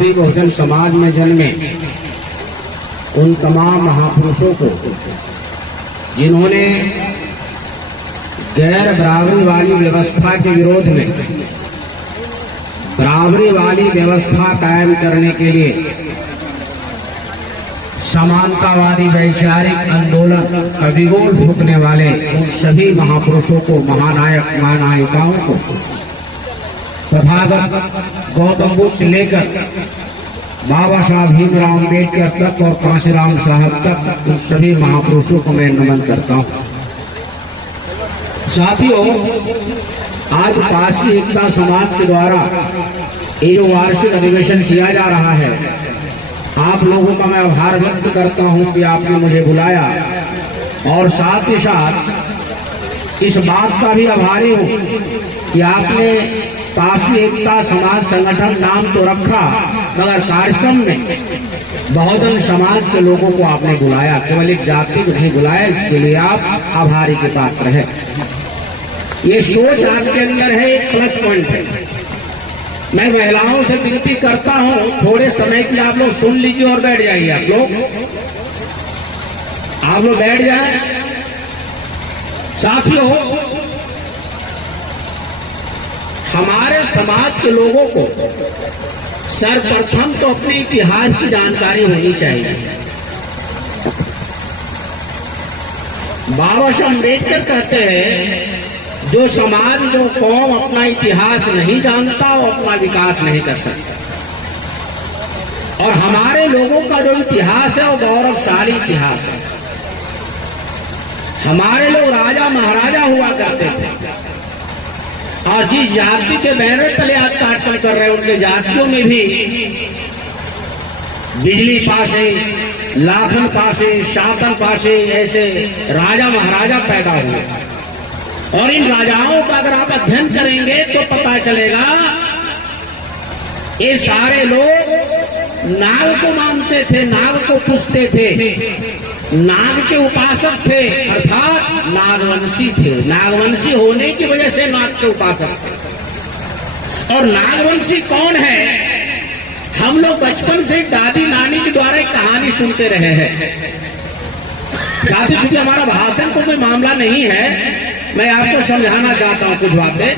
आदिवासी बहुजन समाज में जन्मे उन तमाम महापुरुषों को जिन्होंने गैर बराबरी वाली व्यवस्था के विरोध में बराबरी वाली व्यवस्था कायम करने के लिए समानतावादी वैचारिक आंदोलन का विरोध फूकने वाले उन सभी महापुरुषों को, महानायक महानायिकाओं को, तथागत गौतम बुद्ध से लेकर बाबा साहब भीमराव अम्बेडकर तक और कांशीराम साहब तक उन सभी महापुरुषों को मैं नमन करता हूँ। साथियों, आज काशी एकता समाज के द्वारा ये जो वार्षिक अधिवेशन किया जा रहा है, आप लोगों का मैं आभार व्यक्त करता हूं कि आपने मुझे बुलाया, और साथ ही साथ इस बात का भी आभारी हूं कि आपने काशी एकता समाज संगठन नाम तो रखा, मगर कार्यक्रम में बहुजन समाज के लोगों को आपने बुलाया, केवल एक जाति को नहीं बुलाया। इसके लिए आप आभारी के पात्र हैं। ये सोच आपके अंदर है, एक प्लस पॉइंट है। मैं महिलाओं से विनती करता हूं, थोड़े समय के लिए आप लोग सुन लीजिए और बैठ जाइए। आप लोग बैठ जाए। साथियों, हमारे समाज के लोगों को सर्वप्रथम तो अपने इतिहास की जानकारी होनी चाहिए। बाबा साहब अम्बेडकर कहते हैं, जो समाज, जो कौम अपना इतिहास नहीं जानता वो अपना विकास नहीं कर सकता। और हमारे लोगों का जो इतिहास है वो गौरवशाली इतिहास है। हमारे लोग राजा महाराजा हुआ करते थे, और जिस जाति के बैनर तले आज कार्यक्रम कर रहे हैं, उनके जातियों में भी बिजली पासे, लाखन पासे, शासन पासे ऐसे राजा महाराजा पैदा हुए। और इन राजाओं का अगर आप अध्ययन करेंगे तो पता चलेगा ये सारे लोग नाग को मानते थे, नाग को पूजते थे, नाग के उपासक थे, अर्थात नागवंशी थे। नागवंशी होने की वजह से नाग के उपासक थे। और नागवंशी कौन है? हम लोग बचपन से दादी नानी के द्वारा एक कहानी सुनते रहे हैं। साथ ही चूंकि हमारा भाषण तो कोई मामला नहीं है, मैं आपको समझाना चाहता हूं कुछ बातें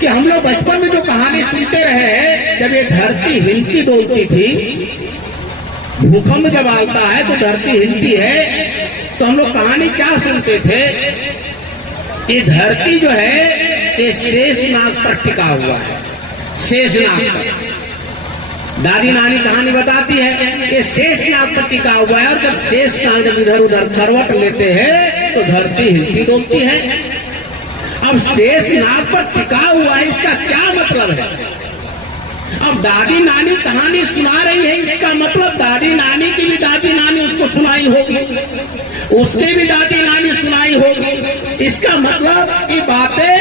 कि हम लोग बचपन में जो कहानी सुनते रहे हैं, जब ये धरती हिलती डोलती थी, भूकंप जब आता है तो धरती हिलती है, तो हम लोग कहानी क्या सुनते थे? ये धरती जो है ये शेषनाग पर टिका हुआ है। शेषनाग पर दादी नानी कहानी बताती है कि शेषनाग पर टिका हुआ है, और जब शेषनाग जब इधर उधर करवट लेते हैं तो धरती हिलती डोलती है। अब शेषनाग पर टिका हुआ है, इसका क्या मतलब है? अब दादी नानी कहानी सुना रही है, इसका मतलब दादी नानी की भी दादी नानी उसको सुनाई होगी, उसके भी दादी नानी सुनाई होगी। इसका मतलब ये बातें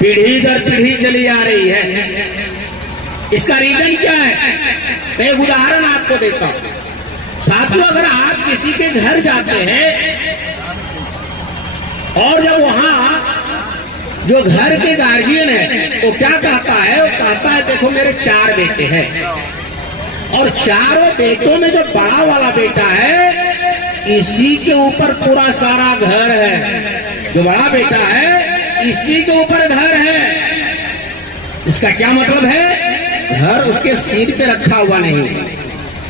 पीढ़ी दर पीढ़ी चली आ रही है। इसका रीजन क्या है? मैं एक उदाहरण आपको देता हूं। साथियों, अगर आप किसी के घर जाते हैं और जब वहां जो घर के गार्जियन है वो क्या कहता है? वो कहता है, देखो मेरे 4 बेटे हैं, और चारों बेटों में जो बड़ा वाला बेटा है इसी के ऊपर पूरा सारा घर है। जो बड़ा बेटा है इसी के ऊपर घर है। इसका क्या मतलब है? घर उसके सिर पे रखा हुआ नहीं।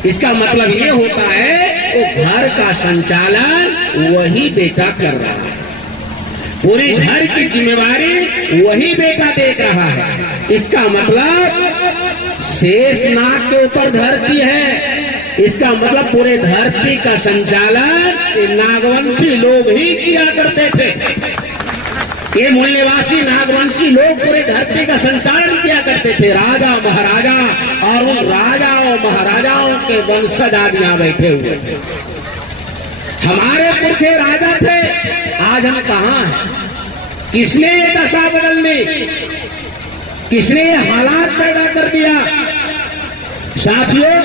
इसका मतलब ये होता है वो घर का संचालन वही बेटा कर रहा है, पूरी घर की जिम्मेवारी वही बेटा देख रहा है। इसका मतलब शेषनाग के ऊपर धरती है, इसका मतलब पूरे धरती का संचालन नागवंशी लोग ही किया करते थे। ये मूल्यवासी नागवंशी लोग पूरे धरती का संचालन किया करते थे, राजा महाराजा, और उन राजा और महाराजाओं के वंशज आज यहाँ बैठे हुए थे। हमारे पुरखे राजा थे, आज हम कहाँ हैं? किसने ये दशा बदल दी? किसने ये हालात पैदा कर दिया? साथियों,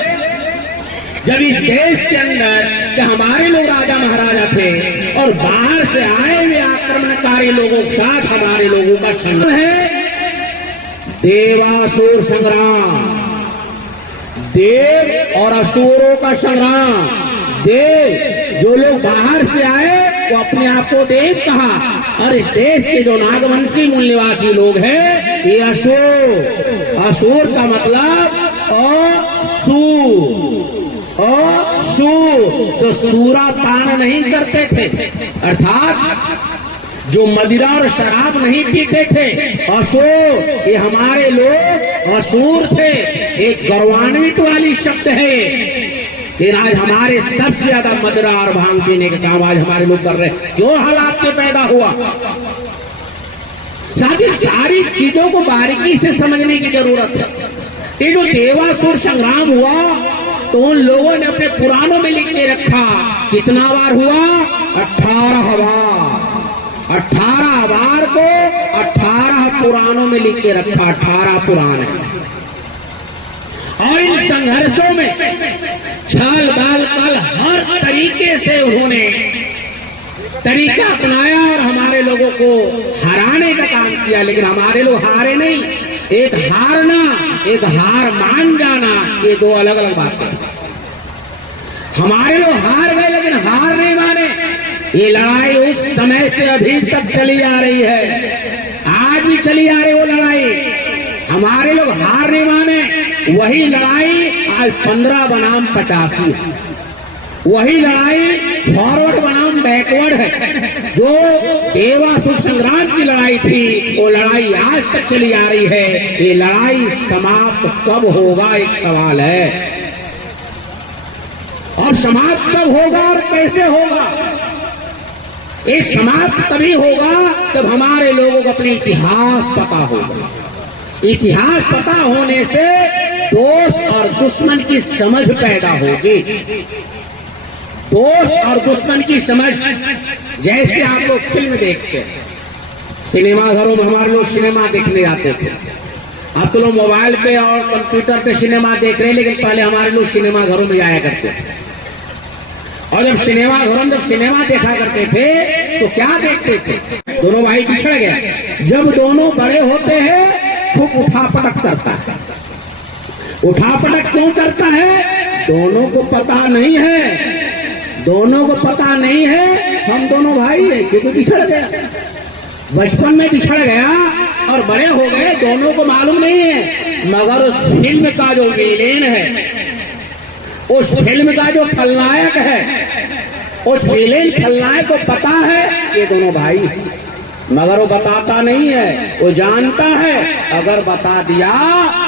जब इस देश के अंदर कि हमारे लोग राजा महाराजा थे और बाहर से आए हुए आक्रमणकारी लोगों के साथ हमारे लोगों का संघर्ष है, देवासुर संग्राम, देव और असुरों का संग्राम। देव जो लोग बाहर से आए वो अपने आप को देव कहा, और इस देश के जो नागवंशी मूल निवासी लोग हैं ये असुर। असुर का मतलब असुर, तो सूरा पान नहीं करते थे, अर्थात जो मदिरा और शराब नहीं पीते थे, असुर। ये हमारे लोग असुर थे। एक गौरवान्वित वाली शब्द है, लेकिन आज हमारे सबसे ज्यादा मदिरा और भांग पीने का काम आज हमारे लोग कर रहे हैं। क्यों हालात से पैदा हुआ? सारी चीजों को बारीकी से समझने की जरूरत है। ये जो देवासुर संग्राम हुआ तो उन लोगों ने अपने पुराणों में लिख के रखा। कितना बार हुआ? 18 बार। 18 बार को 18 पुराणों में लिख के रखा। 18 पुराण है। और इन संघर्षों में छल बल कल हर तरीके से उन्होंने तरीका अपनाया और हमारे लोगों को हराने का काम किया। लेकिन हमारे लोग हारे नहीं। एक हारना, एक हार मान जाना, ये दो अलग अलग बातें हैं। हमारे लोग हार गए लेकिन हार नहीं माने। ये लड़ाई उस समय से अभी तक चली आ रही है, आज भी चली आ रही वो लड़ाई। हमारे लोग हार नहीं माने। वही लड़ाई आज 15 बनाम 85 है। वही लड़ाई फॉरवर्ड बनाम बैकवर्ड है। जो देवासुर संग्राम की लड़ाई थी वो लड़ाई आज तक चली आ रही है। ये लड़ाई समाप्त कब होगा एक सवाल है, और समाप्त कब होगा और कैसे होगा? ये समाप्त तभी होगा जब हमारे लोगों को अपने इतिहास पता होगा। इतिहास पता होने से दोस्त और दुश्मन की समझ पैदा होगी। दोस्त और दुश्मन की समझ, जैसे आप लोग फिल्म देखते हैं, सिनेमा घरों में हमारे लोग सिनेमा देखने जाते थे। अब तो लोग मोबाइल पे और कंप्यूटर पे सिनेमा देख रहे हैं, लेकिन पहले हमारे लोग सिनेमा घरों में जाया करते थे। और जब सिनेमा घरों में सिनेमा देखा करते थे तो क्या देखते थे? दोनों भाई बिछड़ गए। जब दोनों बड़े होते हैं खूब उठापटक करता है। उठापटक क्यों करता है? दोनों को पता नहीं है। दोनों को पता नहीं है हम दोनों भाई हैं, क्योंकि बिछड़ गया। बचपन में बिछड़ गया और बड़े हो गए, दोनों को मालूम नहीं है। मगर उस फिल्म का जो विलेन है, उस फिल्म का जो खलनायक है, उस विलेन खलनायक को पता है ये दोनों भाई, मगर वो बताता नहीं है। वो जानता है अगर बता दिया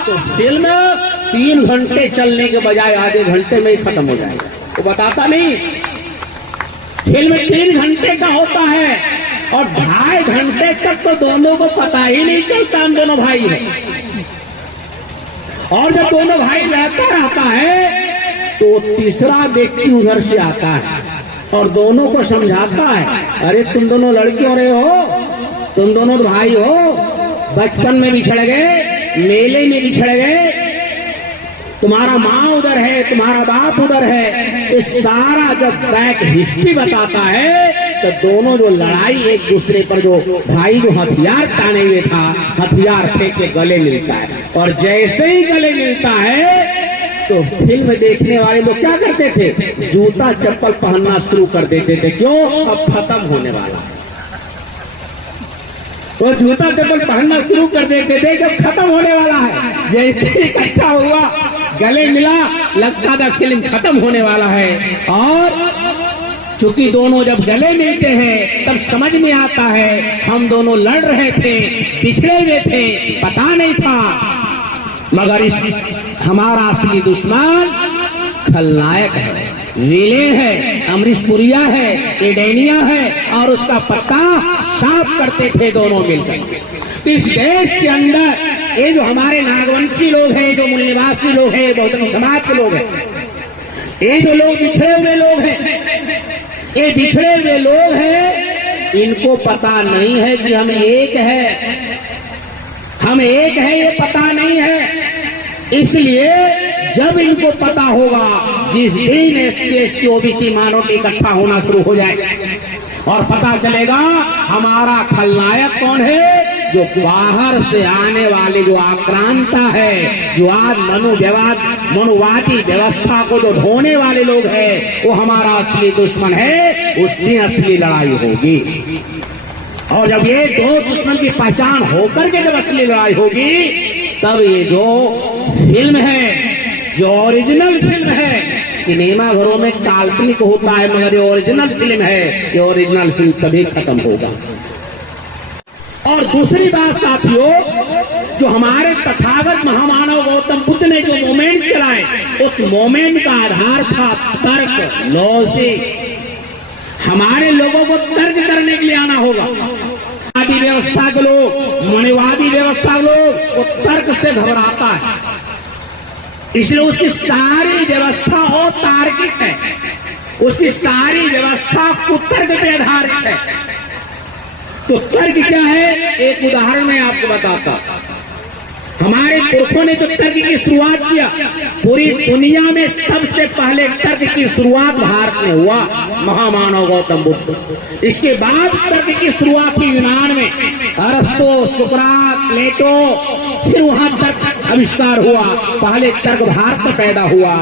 तो फिल्म 3 घंटे चलने के बजाय आधे घंटे में ही खत्म हो जाएगा। वो बताता नहीं। फिल्म 3 घंटे का होता है और 2.5 घंटे तक तो दोनों को पता ही नहीं चलता हम दोनों भाई हैं। और जब दोनों भाई लड़ता रहता है तो तीसरा व्यक्ति उधर से आता है और दोनों को समझाता है, अरे तुम दोनों लड़कियों रहे हो, तुम दोनों भाई हो, बचपन में बिछड़ गए, मेले में बिछड़ गए, तुम्हारा माँ उधर है, तुम्हारा बाप उधर है। इस सारा जब बैक हिस्ट्री बताता है तो दोनों जो लड़ाई एक दूसरे पर, जो भाई जो हथियार ताने हुए था, हथियार फेंक के गले मिलता है। और जैसे ही गले मिलता है तो फिल्म देखने वाले लोग क्या करते थे? जूता चप्पल पहनना शुरू कर देते थे। क्यों? अब खत्म होने वाला। तो जूता चप्पल पहनना शुरू कर देते थे जब खत्म होने वाला है। जैसे ही इकट्ठा हुआ, गले मिला, लगता था फिल्म खत्म होने वाला है। और चूंकि दोनों जब गले मिलते हैं तब समझ में आता है हम दोनों लड़ रहे थे, पिछड़े हुए थे, पता नहीं था। मगर इस हमारा असली दुश्मन खलनायक है, विलेन है, अमरीशपुरिया है, एडेनिया है, और उसका पत्ता साफ करते थे दोनों मिलकर। तो इस देश के अंदर ये जो हमारे नागवंशी लोग हैं, जो मूल निवासी लोग हैं, बहुजन समाज के लोग हैं, ये जो लोग बिछड़े हुए लोग हैं, ये बिछड़े हुए लोग हैं, इनको पता नहीं है कि हम एक है, हम एक है, ये पता नहीं है। इसलिए जब इनको पता होगा, जिस दिन SC/ST OBC माइनॉरिटी इकट्ठा होना शुरू हो जाए और पता चलेगा हमारा खलनायक कौन है, जो बाहर से आने वाले जो आक्रांता है, जो आज मनुवादी व्यवस्था को जो ढोने वाले लोग हैं, वो हमारा असली दुश्मन है। उसकी असली लड़ाई होगी। और जब ये दो दुश्मन की पहचान होकर के जब असली लड़ाई होगी, तब ये जो फिल्म है, जो ओरिजिनल फिल्म है, सिनेमा घरों में काल्पनिक होता है, मगर ये ओरिजिनल फिल्म है, ये ओरिजिनल फिल्म तभी खत्म होगा। और दूसरी बात साथियों, जो हमारे तथागत महामानव गौतम बुद्ध ने जो मोमेंट चलाए, उस मोमेंट का आधार था तर्क, लॉजिक। हमारे लोगों को तर्क करने के लिए आना होगा। आदि व्यवस्था के लोग, मणिवादी व्यवस्था के लोग, वो तर्क से घबराता है, इसलिए उसकी सारी व्यवस्था अतार्किक है, उसकी सारी व्यवस्था कुतर्क पे आधारित है। तो तर्क क्या है, एक उदाहरण मैं आपको बताता। हमारे पुरखों ने जो तर्क की शुरुआत किया, पूरी दुनिया में सबसे पहले तर्क की शुरुआत भारत में हुआ, महामानव गौतम बुद्ध। इसके बाद तर्क की शुरुआत हुई यूनान में, अरस्तु, सुकरात, प्लेटो, फिर वहां तर्क आविष्कार हुआ। पहले तर्क भारत में पैदा हुआ।